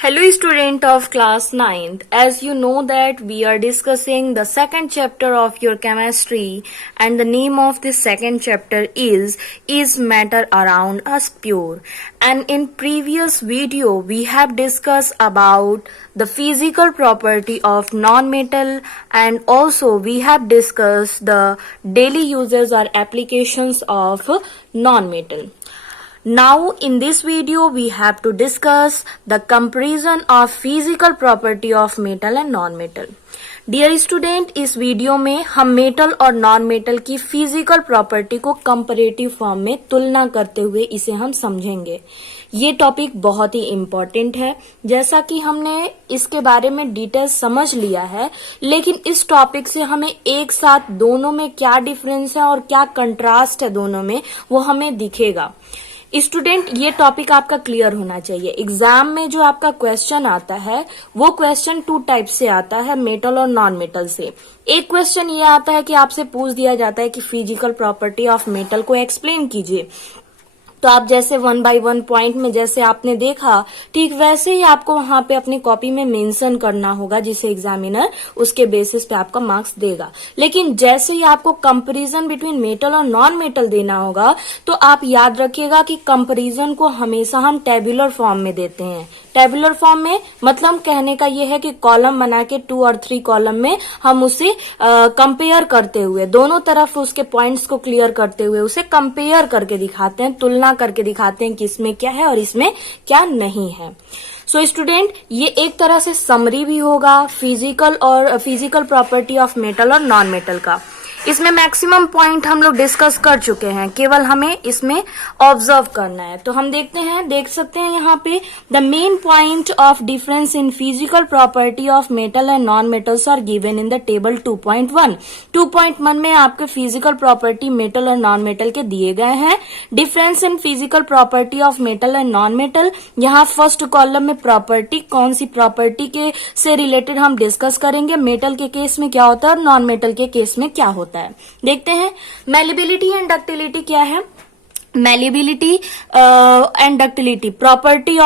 Hello student of class 9th. As you know that we are discussing the second chapter of your chemistry and the name of this second chapter is matter around us pure? And in previous video we have discussed about the physical property of non-metal and also we have discussed the daily uses or applications of non-metal. Now in this video we have to discuss the comparison of physical property of metal and non-metal. Dear student, इस video में हम metal और non metal की physical property को comparative form में तुलना करते हुए इसे हम समझेंगे। ये टॉपिक बहुत ही इम्पोर्टेंट है। जैसा कि हमने इसके बारे में डिटेल समझ लिया है, लेकिन इस टॉपिक से हमें एक साथ दोनों में क्या डिफरेंस है और क्या कंट्रास्ट है दोनों में, वो हमें दिखेगा। स्टूडेंट, ये टॉपिक आपका क्लियर होना चाहिए। एग्जाम में जो आपका क्वेश्चन आता है वो क्वेश्चन टू टाइप से आता है, मेटल और नॉन मेटल से। एक क्वेश्चन ये आता है कि आपसे पूछ दिया जाता है कि फिजिकल प्रॉपर्टी ऑफ मेटल को एक्सप्लेन कीजिए। तो आप जैसे 1 बाय 1 पॉइंट में जैसे आपने देखा, ठीक वैसे ही आपको वहां पे अपनी कॉपी में मेंशन करना होगा, जिसे एग्जामिनर उसके बेसिस पे आपका मार्क्स देगा। लेकिन जैसे ही आपको कंपैरिजन बिटवीन मेटल और नॉन मेटल देना होगा, तो आप याद रखिएगा कि कंपैरिजन को हमेशा हम टेबुलर फॉर्म में देते हैं। टेबुलर फॉर्म में मतलब कहने का ये है कि कॉलम बना के 2 और 3 कॉलम में हम उसे कंपेयर करते हुए, दोनों तरफ उसके पॉइंट्स को क्लियर करते हुए उसे कंपेयर करके दिखाते हैं, तुलना करके दिखाते हैं कि इसमें क्या है और इसमें क्या नहीं है। सो स्टूडेंट, ये एक तरह से समरी भी होगा फिजिकल प्रॉपर्टी ऑफ मेटल और नॉन मेटल का। इसमें मैक्सिमम पॉइंट हम लोग डिस्कस कर चुके हैं, केवल हमें इसमें ऑब्जर्व करना है। तो हम देख सकते हैं यहाँ पे the main point of difference in physical property of metal and non metals are given in the table 2.1। 2.1 में आपके फिजिकल प्रॉपर्टी मेटल और नॉन मेटल के दिए गए हैं। Difference in physical property of metal and non metal, यहाँ first column में property, कौन सी प्रॉपर्टी के से रिलेटेड हम डिस्कस करेंगे, मेटल के केस में क्या होता है और नॉन मेटल के केस में क्या होता है। देखते हैं मैलिबिलिटी एंड डक्टिलिटी क्या है। Malleability and ductility, property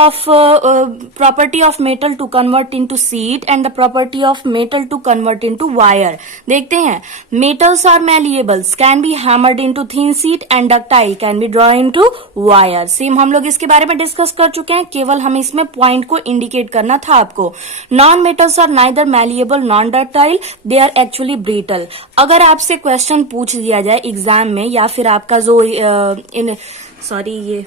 of metal to convert into sheet and the property of metal to convert into wire. देखते हैं, metals are malleables, can be hammered into thin sheet and ductile can be draw into wire. Same हम लोग इसके बारे में discuss कर चुके हैं, केवल हमें इसमें पॉइंट को इंडिकेट करना था आपको। Non metals are neither malleable non ductile, they are actually brittle. अगर आपसे क्वेश्चन पूछ दिया जाए एग्जाम में, या फिर आपका जो ये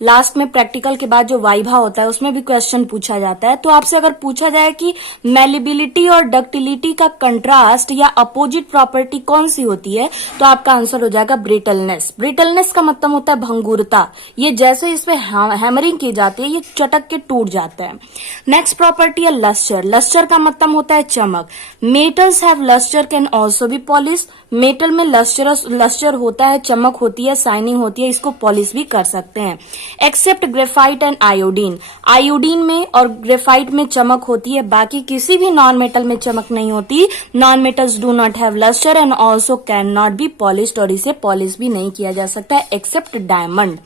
लास्ट में प्रैक्टिकल के बाद जो वाइवा होता है उसमें भी क्वेश्चन पूछा जाता है, तो आपसे अगर पूछा जाए कि मैलिबिलिटी और डक्टिलिटी का कंट्रास्ट या अपोजिट प्रॉपर्टी कौन सी होती है, तो आपका आंसर हो जाएगा ब्रिटलनेस। ब्रिटलनेस का मतलब होता है भंगुरता। ये जैसे इस पे हैमरिंग की जाती है, ये चटक के टूट जाता है। नेक्स्ट प्रॉपर्टी है लस्टर। लस्टर का मतलब होता है चमक। Metals have lustre can also be polish. Metal में लस्टर होता है, चमक होती है, शाइनिंग होती है, इसको पॉलिश भी कर सकते हैं। Except graphite and iodine. Iodine में और ग्रेफाइट में चमक होती है, बाकी किसी भी नॉन मेटल में चमक नहीं होती। Non metals do not have lustre and also can not be polished, और इसे पॉलिश भी नहीं किया जा सकता है एक्सेप्ट डायमंड।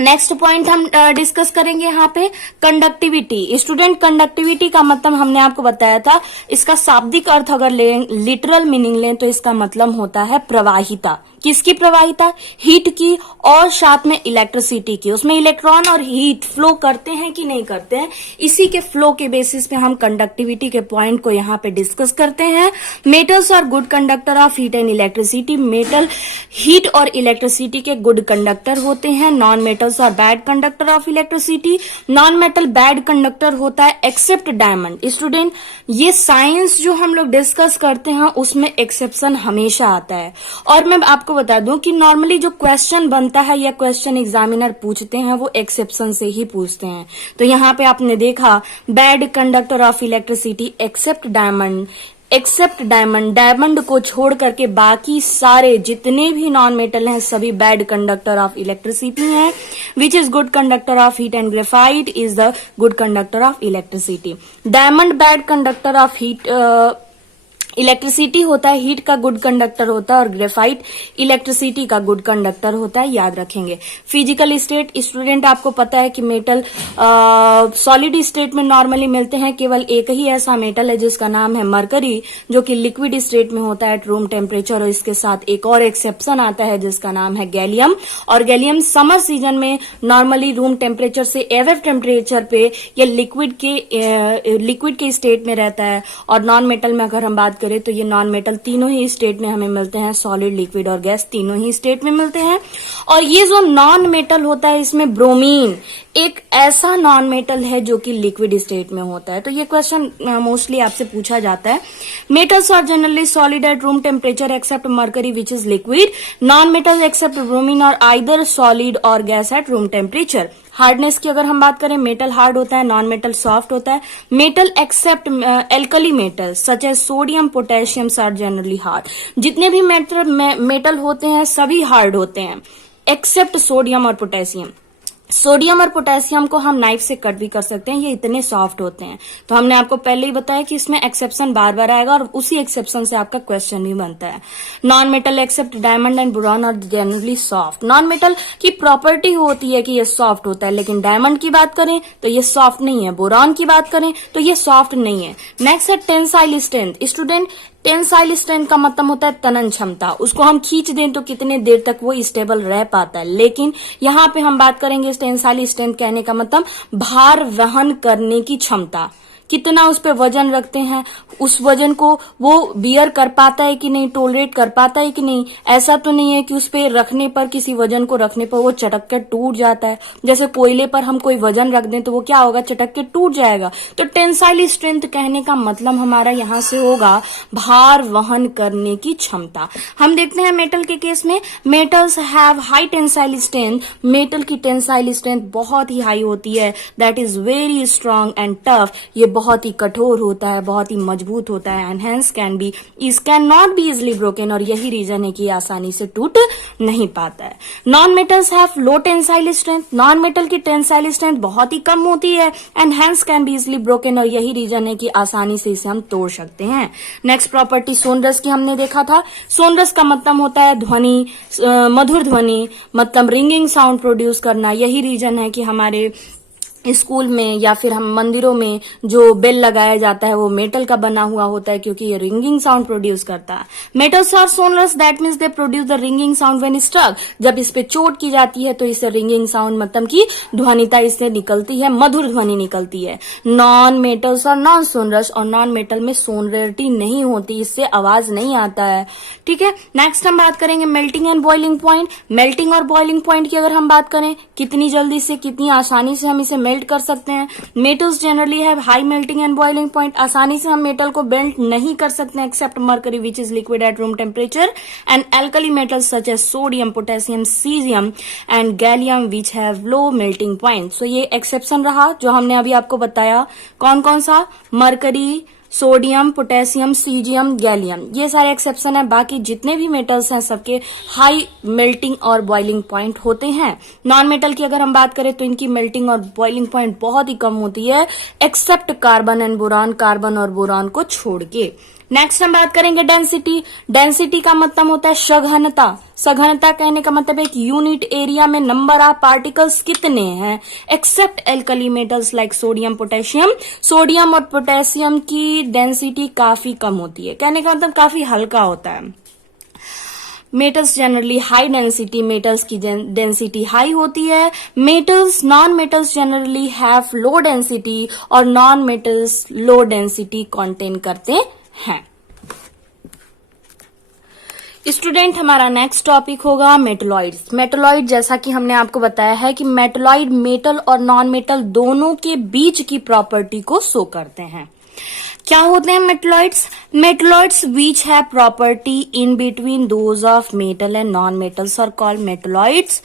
नेक्स्ट पॉइंट हम डिस्कस करेंगे यहाँ पे कंडक्टिविटी। स्टूडेंट, कंडक्टिविटी का मतलब हमने आपको बताया था, इसका शाब्दिक अर्थ अगर लें, लिटरल मीनिंग लें, तो इसका मतलब होता है प्रवाहिता। किसकी प्रवाहिता? हीट की और साथ में इलेक्ट्रिसिटी की। उसमें इलेक्ट्रॉन और हीट फ्लो करते हैं कि नहीं करते हैं, इसी के फ्लो के बेसिस पे हम कंडक्टिविटी के पॉइंट को यहाँ पे डिस्कस करते हैं। Metals are good conductor of heat and electricity. Metal heat और इलेक्ट्रिसिटी के गुड कंडक्टर होते हैं। Non metals are bad conductor of electricity. Non metal bad conductor होता है एक्सेप्ट डायमंड। स्टूडेंट, ये साइंस जो हम लोग डिस्कस करते हैं उसमें एक्सेप्शन हमेशा आता है। और मैं आपको बता दूं कि नॉर्मली जो क्वेश्चन बनता है या क्वेश्चन एग्जामिनर पूछते हैं वो एक्सेप्शन से ही पूछते हैं। तो यहाँ पे आपने देखा, bad conductor of electricity except diamond. Except diamond, diamond को छोड़ करके बाकी सारे जितने भी नॉन मेटल हैं सभी बैड कंडक्टर ऑफ इलेक्ट्रिसिटी हैं। Which is good conductor of heat and graphite is the good conductor of electricity. Diamond bad conductor of heat electricity होता है हीट का गुड कंडक्टर होता है और ग्रेफाइट इलेक्ट्रिसिटी का गुड कंडक्टर होता है, याद रखेंगे। फिजिकल स्टेट, स्टूडेंट आपको पता है कि मेटल सॉलिड स्टेट में नॉर्मली मिलते हैं, केवल एक ही ऐसा मेटल है जिसका नाम है मरकरी, जो कि लिक्विड स्टेट में होता है एट रूम टेम्परेचर, और इसके साथ एक और एक्सेप्शन आता है जिसका नाम है गैलियम। और गैलियम समर सीजन में नॉर्मली रूम टेम्परेचर से एवरेज टेम्परेचर पे या लिक्विड के स्टेट में रहता है। और नॉन मेटल में अगर हम बात करें तो ये नॉन मेटल तीनों ही स्टेट में हमें मिलते हैं, सॉलिड, लिक्विड और गैस तीनों ही स्टेट में मिलते हैं। और ये जो नॉन मेटल होता है इसमें ब्रोमीन एक ऐसा नॉन मेटल है जो कि लिक्विड स्टेट में होता है। तो ये क्वेश्चन मोस्टली आपसे पूछा जाता है। Metals are generally solid at room temperature except mercury which is liquid, non metals except bromine और आइदर सॉलिड और gas at room temperature. Hardness की अगर हम बात करें, मेटल हार्ड होता है, नॉन मेटल सॉफ्ट होता है। Metal except alkali metal such as sodium, potassium are generally hard. जितने भी मेटल होते हैं सभी हार्ड होते हैं एक्सेप्ट सोडियम और पोटेशियम। सोडियम और पोटेशियम को हम नाइफ से कट भी कर सकते हैं, ये इतने सॉफ्ट होते हैं। तो हमने आपको पहले ही बताया कि इसमें एक्सेप्शन बार बार आएगा और उसी एक्सेप्शन से आपका क्वेश्चन भी बनता है। Non metal except diamond and boron और जनरली सॉफ्ट। नॉन मेटल की प्रॉपर्टी होती है कि ये सॉफ्ट होता है, लेकिन डायमंड की बात करें तो ये सॉफ्ट नहीं है, बोरॉन की बात करें तो ये सॉफ्ट नहीं है। नेक्स्ट है tensile strength. Student, tensile strength का मतलब होता है तनन क्षमता, उसको हम खींच दें तो कितने देर तक वो स्टेबल रह पाता है। लेकिन यहाँ पे हम बात करेंगे टेंसाइल स्ट्रेंथ कहने का मतलब भार वहन करने की क्षमता, कितना उस पे वजन रखते हैं, उस वजन को वो बियर कर पाता है कि नहीं, टोलरेट कर पाता है कि नहीं। ऐसा तो नहीं है कि उस पे रखने पर, किसी वजन को रखने पर वो चटक के टूट जाता है। जैसे कोयले पर हम कोई वजन रख दें तो वो क्या होगा, चटक के टूट जाएगा। तो टेंसाइल स्ट्रेंथ कहने का मतलब हमारा यहाँ से होगा भार वहन करने की क्षमता। हम देखते हैं मेटल के केस में, metals have high tensile strength. Metal की टेंसाइल स्ट्रेंथ बहुत ही हाई होती है, that is very strong and tough. ये बहुत ही कठोर होता है, बहुत ही मजबूत होता है। And hence can not be easily broken, और यही रीजन है कि आसानी से टूट नहीं पाता है। Non metals have low tensile strength. Non metal की टेंसाइल स्ट्रेंथ बहुत ही कम होती है and hence can be easily broken, और यही रीजन है कि आसानी से इसे हम तोड़ सकते हैं। नेक्स्ट प्रॉपर्टी सोनरस की हमने देखा था। सोनरस का मतलब होता है ध्वनि, मधुर ध्वनि, मतलब रिंगिंग साउंड प्रोड्यूस करना। यही रीजन है कि हमारे स्कूल में या फिर हम मंदिरों में जो बेल लगाया जाता है वो मेटल का बना हुआ होता है, क्योंकि ये रिंगिंग साउंड प्रोड्यूस करता है। Metals are sonorous, that means they produce the ringing sound when struck. जब इस पे चोट की जाती है तो इससे रिंगिंग साउंड मतलब की ध्वनिता इससे निकलती है, मधुर ध्वनि निकलती है। नॉन मेटल्स और नॉन सोनरस, और नॉन मेटल में सोनरिटी नहीं होती, इससे आवाज नहीं आता है। ठीक है, नेक्स्ट हम बात करेंगे melting and boiling point. Melting और बॉइलिंग पॉइंट की अगर हम बात करें, कितनी जल्दी से, कितनी आसानी से हम इसे मेल्ट कर सकते हैं। Metals generally have high melting and boiling point. आसानी से हम मेटल को मेल्ट नहीं कर सकते हैं except mercury which is liquid at room temperature, and alkali metals such as sodium, potassium, caesium and gallium which have low melting point. So ये exception रहा जो हमने अभी आपको बताया। कौन कौन सा? Mercury, sodium, potassium, caesium, gallium, ये सारे एक्सेप्शन है। बाकी जितने भी मेटल्स हैं सबके हाई मेल्टिंग और बॉइलिंग पॉइंट होते हैं। नॉन मेटल की अगर हम बात करें तो इनकी मेल्टिंग और बॉइलिंग पॉइंट बहुत ही कम होती है except carbon and boron, carbon और बोरॉन को छोड़ के। नेक्स्ट हम बात करेंगे डेंसिटी। डेंसिटी का मतलब होता है सघनता। सघनता कहने का मतलब एक यूनिट एरिया में नंबर ऑफ पार्टिकल्स कितने हैं except alkali metals like sodium, potassium. Sodium और पोटेशियम की डेंसिटी काफी कम होती है, कहने का मतलब काफी हल्का होता है। Metals generally high density, metals की डेंसिटी हाई होती है। Metals, non metals generally have low density, और non metals low density contain करते हैं। स्टूडेंट, हमारा नेक्स्ट टॉपिक होगा मेटलॉइड्स। मेटलॉइड, जैसा कि हमने आपको बताया है कि मेटलॉइड मेटल और नॉन मेटल दोनों के बीच की प्रॉपर्टी को शो करते हैं। क्या होते हैं metalloids? Metalloids which have property in between those of metal and non metals are called metalloids.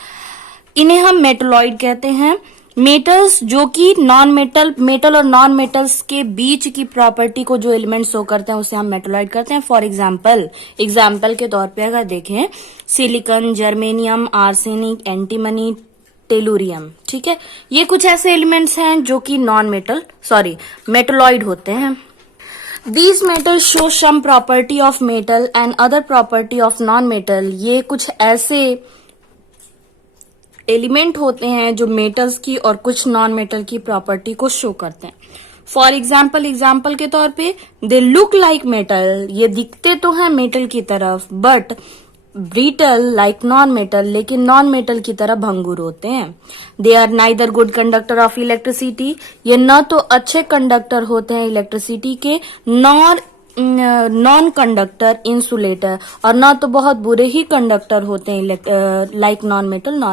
इन्हें हम मेटलॉइड कहते हैं। मेटल्स जो कि नॉन मेटल, मेटल और नॉन मेटल्स के बीच की प्रॉपर्टी को जो एलिमेंट शो करते हैं उसे हम मेटलॉइड करते हैं। फॉर एग्जाम्पल के तौर पे अगर देखें, silicon, germanium, arsenic, antimony, tellurium. ठीक है, ये कुछ ऐसे एलिमेंट्स हैं जो कि मेटलॉइड होते हैं। These metals show some property of metal and other property of non-metal. ये कुछ ऐसे एलिमेंट होते हैं जो मेटल्स की और कुछ नॉन मेटल की प्रॉपर्टी को शो करते हैं. फॉर एग्जाम्पल के तौर पे दे लुक लाइक मेटल, ये दिखते तो हैं मेटल की तरफ but brittle like non metal, लेकिन नॉन मेटल की तरह भंगुर होते हैं. They are neither good conductor of electricity, ये न तो अच्छे कंडक्टर होते हैं इलेक्ट्रिसिटी के, नॉन कंडक्टर इंसुलेटर, और ना तो बहुत बुरे ही कंडक्टर होते हैं लाइक नॉन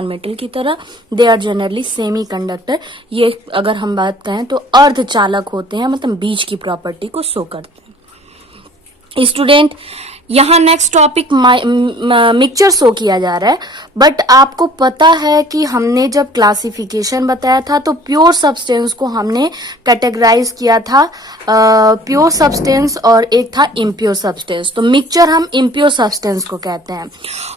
मेटल की तरह. They are generally semiconductor, ये अगर हम बात करें तो अर्धचालक होते हैं, मतलब बीच की प्रॉपर्टी को शो करते हैं. स्टूडेंट, यहाँ नेक्स्ट टॉपिक मिक्सचर शो किया जा रहा है, बट आपको पता है कि हमने जब क्लासिफिकेशन बताया था तो प्योर सब्सटेंस को हमने कैटेगराइज किया था, प्योर सब्सटेंस और एक था इम्प्योर सब्सटेंस. तो मिक्सचर हम इम्प्योर सब्सटेंस को कहते हैं.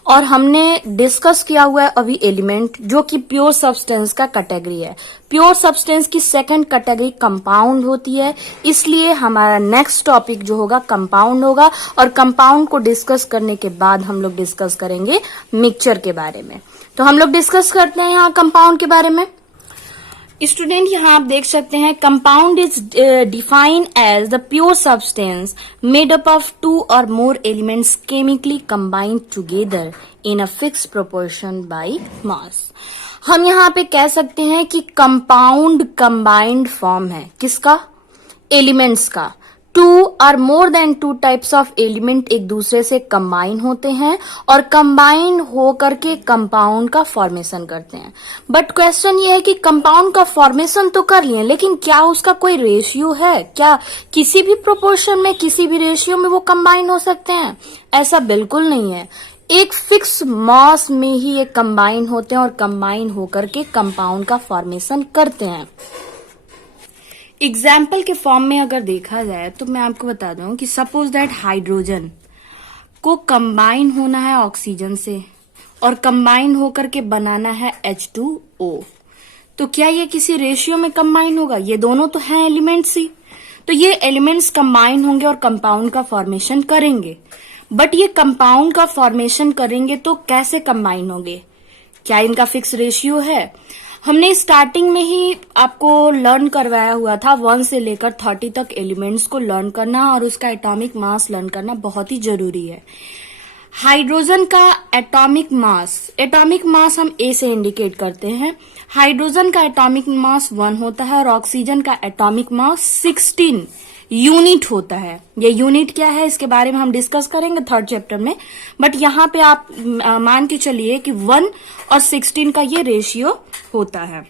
और हमने डिस्कस किया हुआ है अभी एलिमेंट जो कि प्योर सब्सटेंस का कैटेगरी है. प्योर सब्सटेंस की सेकंड कैटेगरी कंपाउंड होती है, इसलिए हमारा नेक्स्ट टॉपिक जो होगा कंपाउंड होगा. और कंपाउंड को डिस्कस करने के बाद हम लोग डिस्कस करेंगे मिक्सचर के बारे में. तो हम लोग डिस्कस करते हैं यहाँ कंपाउंड के बारे में. स्टूडेंट, यहाँ आप देख सकते हैं compound is defined as the pure substance made up of two or more elements chemically combined together in a fix proportion by mass. हम यहाँ पे कह सकते हैं कि कंपाउंड कंबाइंड फॉर्म है. किसका? एलिमेंट्स का. To or more than two types of element एक दूसरे से कंबाइन होते हैं और कंबाइन होकर के कंपाउंड का फॉर्मेशन करते हैं. बट क्वेश्चन ये है कि कंपाउंड का फॉर्मेशन तो कर लिए, लेकिन क्या उसका कोई रेशियो है? क्या किसी भी प्रोपोर्शन में, किसी भी रेशियो में वो कंबाइन हो सकते हैं? ऐसा बिल्कुल नहीं है. एक फिक्स मास में ही ये कंबाइन होते हैं और कंबाइन होकर के कंपाउंड का फॉर्मेशन करते हैं. एग्जाम्पल के फॉर्म में अगर देखा जाए तो मैं आपको बता दूं कि सपोज दैट हाइड्रोजन को कंबाइन होना है ऑक्सीजन से और कंबाइन होकर के बनाना है H2O. तो क्या ये किसी रेशियो में कंबाइन होगा? ये दोनों तो हैं एलिमेंट्स ही, तो ये एलिमेंट्स कंबाइन होंगे और कंपाउंड का फॉर्मेशन करेंगे. बट ये कंपाउंड का फॉर्मेशन करेंगे तो कैसे कंबाइन होंगे? क्या इनका फिक्स रेशियो है? हमने स्टार्टिंग में ही आपको लर्न करवाया हुआ था 1 से लेकर 30 तक एलिमेंट्स को लर्न करना और उसका एटॉमिक मास लर्न करना बहुत ही जरूरी है. हाइड्रोजन का एटॉमिक मास हम ए से इंडिकेट करते हैं. हाइड्रोजन का एटॉमिक मास 1 होता है और ऑक्सीजन का एटॉमिक मास 16 यूनिट होता है. ये यूनिट क्या है इसके बारे में हम डिस्कस करेंगे 3rd चैप्टर में. बट यहाँ पे आप मान के चलिए कि 1 और 16 का ये रेशियो होता है.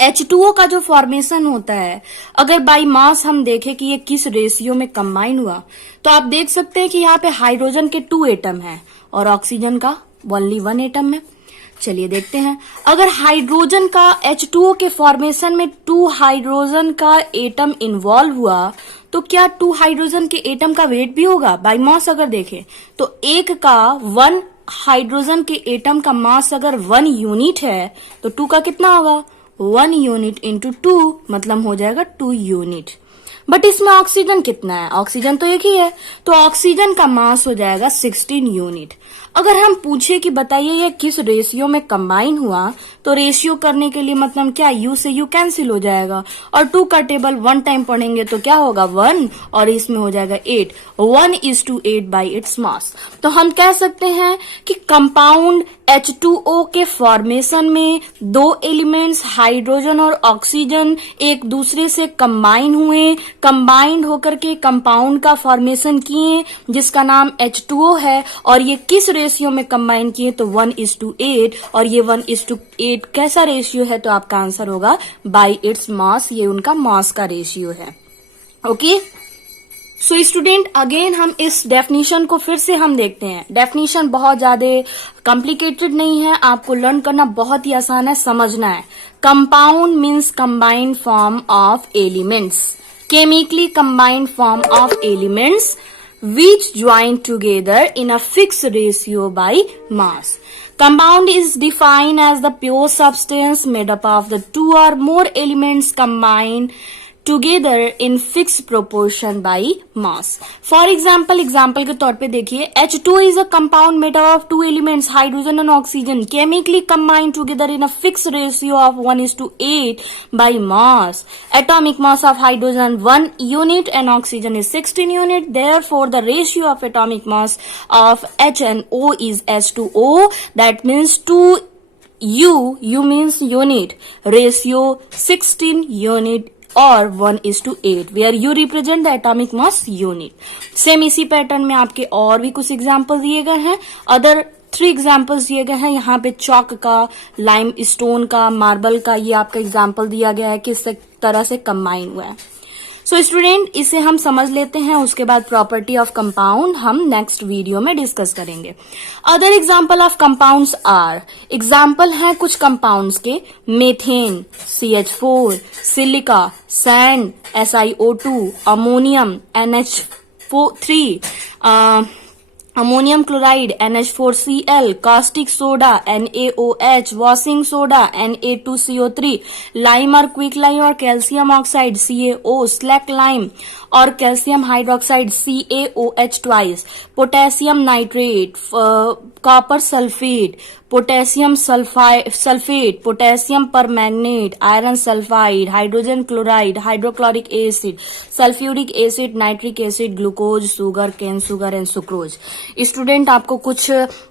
H2O का जो फॉर्मेशन होता है, अगर बाई मास हम देखें कि ये किस रेशियो में कंबाइन हुआ, तो आप देख सकते हैं कि यहाँ पे हाइड्रोजन के 2 एटम है और ऑक्सीजन का ओनली 1 एटम है. चलिए देखते हैं. अगर हाइड्रोजन का H2O के फॉर्मेशन में 2 हाइड्रोजन का एटम इन्वॉल्व हुआ तो क्या 2 हाइड्रोजन के एटम का वेट भी होगा? बाय मास अगर देखें तो एक का 1 हाइड्रोजन के एटम का मास अगर 1 यूनिट है तो 2 का कितना होगा? 1 यूनिट इंटू 2 मतलब हो जाएगा 2 यूनिट. बट इसमें ऑक्सीजन कितना है? ऑक्सीजन तो एक ही है, तो ऑक्सीजन का मास हो जाएगा 16 यूनिट. अगर हम पूछे कि बताइए ये किस रेशियो में कंबाइन हुआ, तो रेशियो करने के लिए मतलब क्या, यू से यू कैंसिल हो जाएगा और 2 का टेबल 1 टाइम पढ़ेंगे तो क्या होगा 1 और इसमें हो जाएगा 8. 1:8 बाई इट्स मास. तो हम कह सकते हैं कि कंपाउंड H2O के फॉर्मेशन में 2 एलिमेंट्स हाइड्रोजन और ऑक्सीजन एक दूसरे से कंबाइन हुए, कंबाइंड होकर के कंपाउंड का फॉर्मेशन किए जिसका नाम H2O है. और ये किस रेशियो में कंबाइन किए? तो 1:8. और ये 1:8 कैसा रेशियो है? तो आपका आंसर होगा बाई इट्स मास. ये उनका मास का रेशियो है. ओके. सो स्टूडेंट, अगेन हम इस डेफिनेशन को फिर से हम देखते हैं. डेफिनेशन बहुत ज्यादा कॉम्प्लिकेटेड नहीं है, आपको लर्न करना बहुत ही आसान है, समझना है. Compound means combined form of elements, chemically combined form of elements which join together in a fixed ratio by mass. Compound is defined as the pure substance made up of the 2 or more elements combined together in fixed proportion by mass. For example, example के तौर पे देखिए, H2 is a compound made up of two elements, hydrogen and oxygen, chemically combined together in a fixed ratio of 1:8 by mass. Atomic mass of hydrogen 1 unit and oxygen is 16 unit. Therefore, the ratio of atomic mass of H and O is H2O. That means 2U means unit, ratio 16 unit or 1:8, where U represent the atomic mass unit. Same इसी pattern में आपके और भी कुछ example दिए गए हैं. Other 3 examples दिए गए हैं. यहाँ पे चॉक का, लाइम स्टोन का, मार्बल का, ये आपका एग्जाम्पल दिया गया है किस तरह से कंबाइन हुआ है. सो स्टूडेंट, इसे हम समझ लेते हैं. उसके बाद प्रॉपर्टी ऑफ कंपाउंड हम नेक्स्ट वीडियो में डिस्कस करेंगे. Other example of compounds are, example हैं कुछ कंपाउंड्स के, methane CH4, silica, sand SiO2, ammonium NH3, ammonium chloride NH4Cl, caustic soda NaOH, washing soda Na2CO3, lime or quick lime or calcium oxide CaO, slack lime or calcium hydroxide CaOH twice, potassium nitrate, copper sulphate, potassium sulphate, potassium permanganate, iron sulphide, hydrogen chloride, hydrochloric acid, sulphuric acid, nitric acid, glucose, sugar, cane sugar and sucrose. Student, आपको कुछ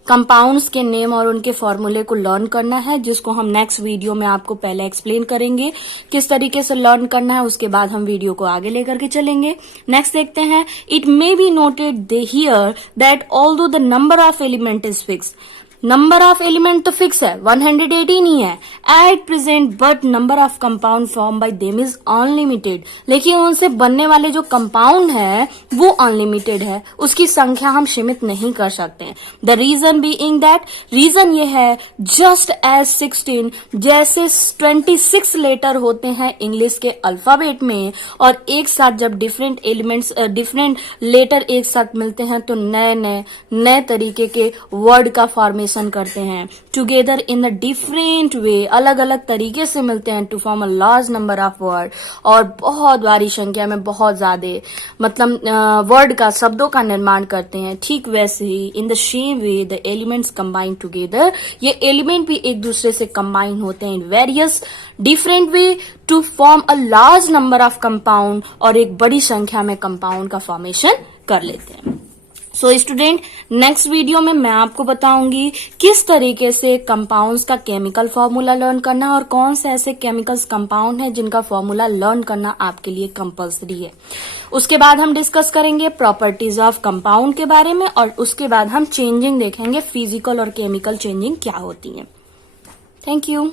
compounds के name और उनके फॉर्मूले को learn करना है, जिसको हम नेक्स्ट वीडियो में आपको पहले एक्सप्लेन करेंगे किस तरीके से लर्न करना है. उसके बाद हम वीडियो को आगे लेकर के चलेंगे. नेक्स्ट देखते हैं. It may be noted they hear that although the number of element is fix. Number of element तो फिक्स है, 118 ही है at present, but number of compound form by them is unlimited. लेकिन उनसे बनने वाले जो कंपाउंड है वो अनलिमिटेड है, उसकी संख्या हम सीमित नहीं कर सकते. The reason being that, reason ये है, जस्ट एज 16, जैसे 26 लेटर होते हैं इंग्लिश के अल्फाबेट में, और एक साथ जब डिफरेंट एलिमेंट्स, डिफरेंट लेटर एक साथ मिलते हैं तो नए तरीके के वर्ड का फॉर्मेशन करते हैं. Together in the different way, अलग अलग तरीके से मिलते हैं to form a large number of word, और बहुत भारी संख्या में बहुत ज्यादा मतलब वर्ड का, शब्दों का निर्माण करते हैं. ठीक वैसे ही in the same way the elements combine together, ये एलिमेंट भी एक दूसरे से कंबाइन होते हैं in various different way to form a large number of compound, और एक बड़ी संख्या में कंपाउंड का फॉर्मेशन कर लेते हैं. सो स्टूडेंट, नेक्स्ट वीडियो में मैं आपको बताऊंगी किस तरीके से कंपाउंड्स का केमिकल फॉर्मूला लर्न करना है, और कौन से ऐसे केमिकल्स कंपाउंड हैं जिनका फॉर्मूला लर्न करना आपके लिए कंपल्सरी है. उसके बाद हम डिस्कस करेंगे प्रॉपर्टीज ऑफ कंपाउंड के बारे में, और उसके बाद हम चेंजिंग देखेंगे, फिजिकल और केमिकल चेंजिंग क्या होती है. Thank you.